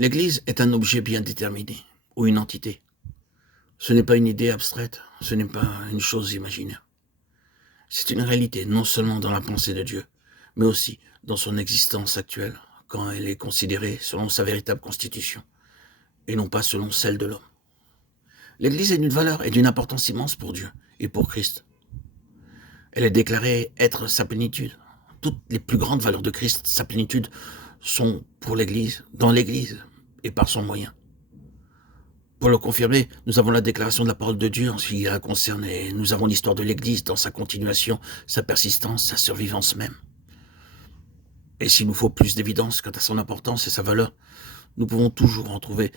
L'Église est un objet bien déterminé, ou une entité. Ce n'est pas une idée abstraite, ce n'est pas une chose imaginaire. C'est une réalité, non seulement dans la pensée de Dieu, mais aussi dans son existence actuelle, quand elle est considérée selon sa véritable constitution, et non pas selon celle de l'homme. L'Église est d'une valeur et d'une importance immense pour Dieu et pour Christ. Elle est déclarée être sa plénitude. Toutes les plus grandes valeurs de Christ, sa plénitude, sont pour l'Église, dans l'Église, et par son moyen. Pour le confirmer, nous avons la déclaration de la parole de Dieu en ce qui la concerne, et nous avons l'histoire de l'Église dans sa continuation, sa persistance, sa survivance même. Et s'il nous faut plus d'évidence quant à son importance et sa valeur, nous pouvons toujours en trouver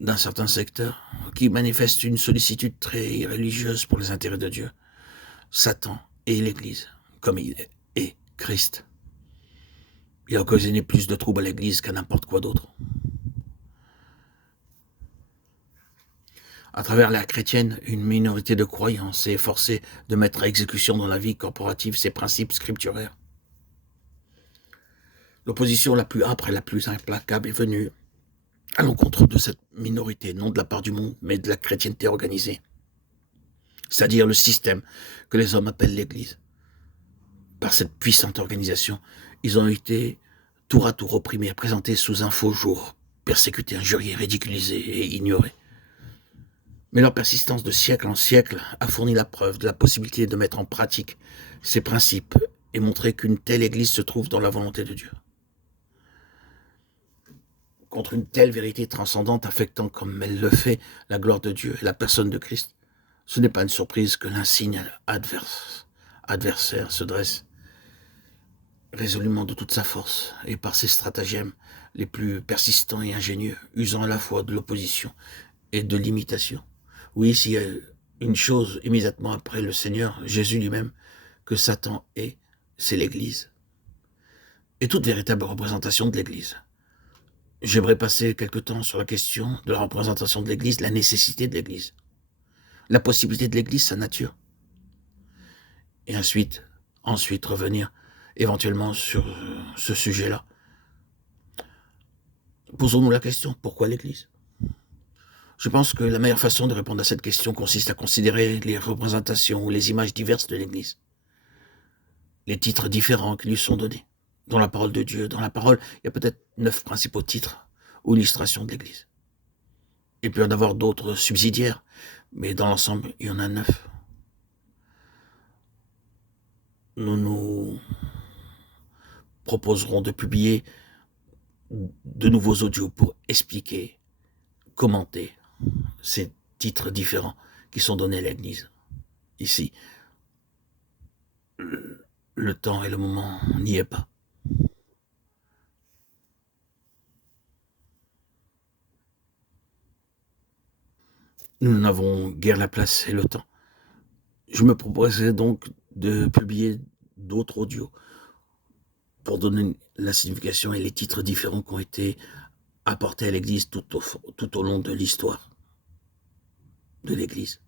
dans certains secteurs qui manifestent une sollicitude très religieuse pour les intérêts de Dieu, Satan et l'Église, comme il est Christ. Il a occasionné plus de troubles à l'Église qu'à n'importe quoi d'autre. À travers l'ère chrétienne, une minorité de croyants s'est efforcée de mettre à exécution dans la vie corporative ces principes scripturaires. L'opposition la plus âpre et la plus implacable est venue à l'encontre de cette minorité, non de la part du monde, mais de la chrétienté organisée, c'est-à-dire le système que les hommes appellent l'Église. Par cette puissante organisation, ils ont été tour à tour opprimés, présentés sous un faux jour, persécutés, injuriés, ridiculisés et ignorés. Mais leur persistance de siècle en siècle a fourni la preuve de la possibilité de mettre en pratique ces principes et montrer qu'une telle Église se trouve dans la volonté de Dieu. Contre une telle vérité transcendante affectant comme elle le fait la gloire de Dieu et la personne de Christ, ce n'est pas une surprise que l'insigne adversaire se dresse résolument de toute sa force et par ses stratagèmes les plus persistants et ingénieux, usant à la fois de l'opposition et de l'imitation. Oui, s'il y a une chose immédiatement après le Seigneur, Jésus lui-même, que Satan est, c'est l'Église. Et toute véritable représentation de l'Église. J'aimerais passer quelque temps sur la question de la représentation de l'Église, la nécessité de l'Église, la possibilité de l'Église, sa nature. Et ensuite revenir éventuellement sur ce sujet-là. Posons-nous la question, pourquoi l'Église ? Je pense que la meilleure façon de répondre à cette question consiste à considérer les représentations ou les images diverses de l'Église, les titres différents qui lui sont donnés. Dans la parole de Dieu, dans la parole, il y a peut-être 9 principaux titres ou illustrations de l'Église. Il peut y en avoir d'autres subsidiaires, mais dans l'ensemble, il y en a 9. Nous proposerons de publier de nouveaux audios pour expliquer, commenter ces titres différents qui sont donnés à l'Église. Ici, le temps et le moment n'y est pas. Nous n'avons guère la place et le temps. Je me proposerai donc de publier d'autres audios pour donner la signification et les titres différents qui ont été apportés à l'Église tout au long de l'histoire de l'Église.